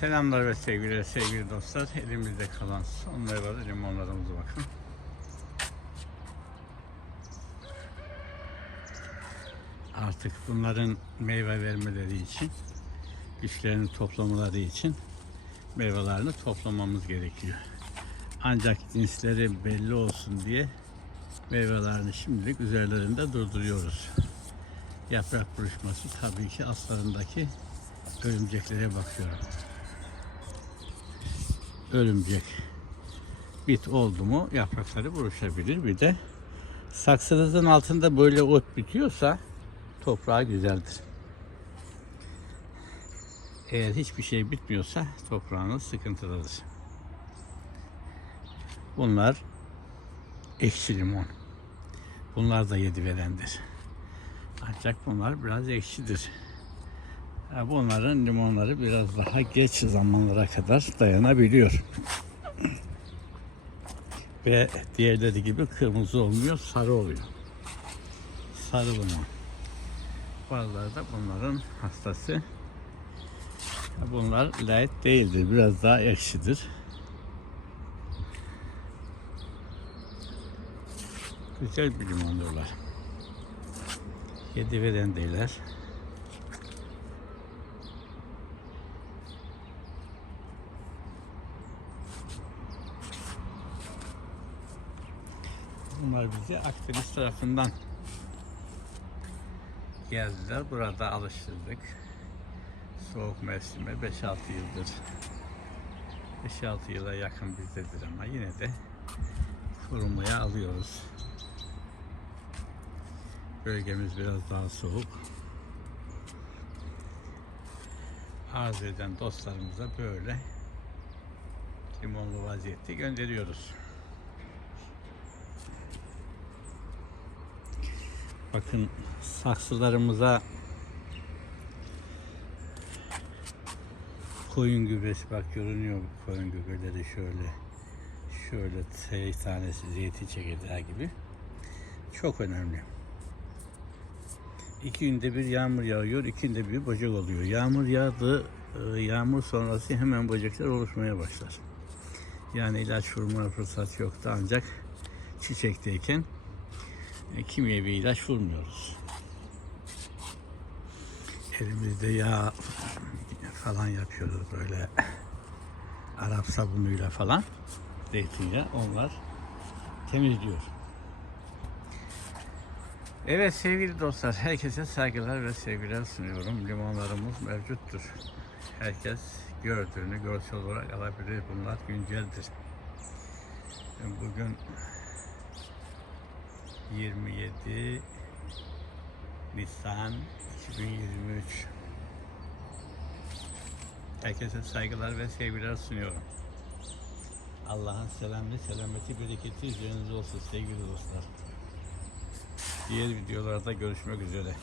Selamlar ve sevgiler sevgili dostlar. Elimizde kalan son meyveli limonlarımıza bakın. Artık bunların meyve vermeleri için, güçlerini toplamaları için meyvelerini toplamamız gerekiyor. Ancak cinsleri belli olsun diye meyvelerini şimdilik üzerlerinde durduruyoruz. Yaprak buruşması tabii ki aslarındaki örümceklere bakıyorum. Örümcek bit oldu mu yaprakları buruşabilir. Bir de saksınızın altında böyle ot bitiyorsa toprağı güzeldir. Eğer hiçbir şey bitmiyorsa toprağınız sıkıntılıdır. Bunlar ekşi limon. Bunlar da yedi verendir. Ancak bunlar biraz ekşidir. Bunların limonları biraz daha geç zamanlara kadar dayanabiliyor. Ve diğerleri gibi kırmızı olmuyor, sarı oluyor. Sarı limon. Bazıları da bunların hastası. Ha, Bunlar light değildir, biraz daha ekşidir. Güzel bir limondurlar. Yedi veren değiller. Bunlar bize Akdeniz tarafından geldiler. Burada alıştırdık. Soğuk mevsime 5-6 yıldır 5-6 yıla yakın bizdedir ama yine de korumaya alıyoruz. Bölgemiz biraz daha soğuk. Arz eden dostlarımıza böyle limonlu vaziyette gönderiyoruz. Bakın saksılarımıza koyun gübresi bak görünüyor koyun gübreleri şöyle şöyle şey tanesi zeytin çekirdeği gibi çok önemli. İki günde bir yağmur yağıyor, iki günde bir böcek oluyor. Yağmur yağdı, e, yağmur sonrası hemen böcekler oluşmaya başlar. Yani ilaç vurma fırsatı yoktu ancak çiçekteyken kimyevi ilaç vurmuyoruz. Elimizde yağ falan yapıyoruz böyle Arap sabunuyla falan zeytinyağı onlar temizliyor. Evet sevgili dostlar herkese saygılar ve sevgiler sunuyorum. Limonlarımız mevcuttur. Herkes gördüğünü görsel olarak alabilir. Bunlar günceldir. Bugün 27 Nisan 2023 Herkese saygılar ve sevgiler sunuyorum. Allah'ın selamı, selameti, bereketi üzerinize olsun sevgili dostlar. Diğer videolarda görüşmek üzere.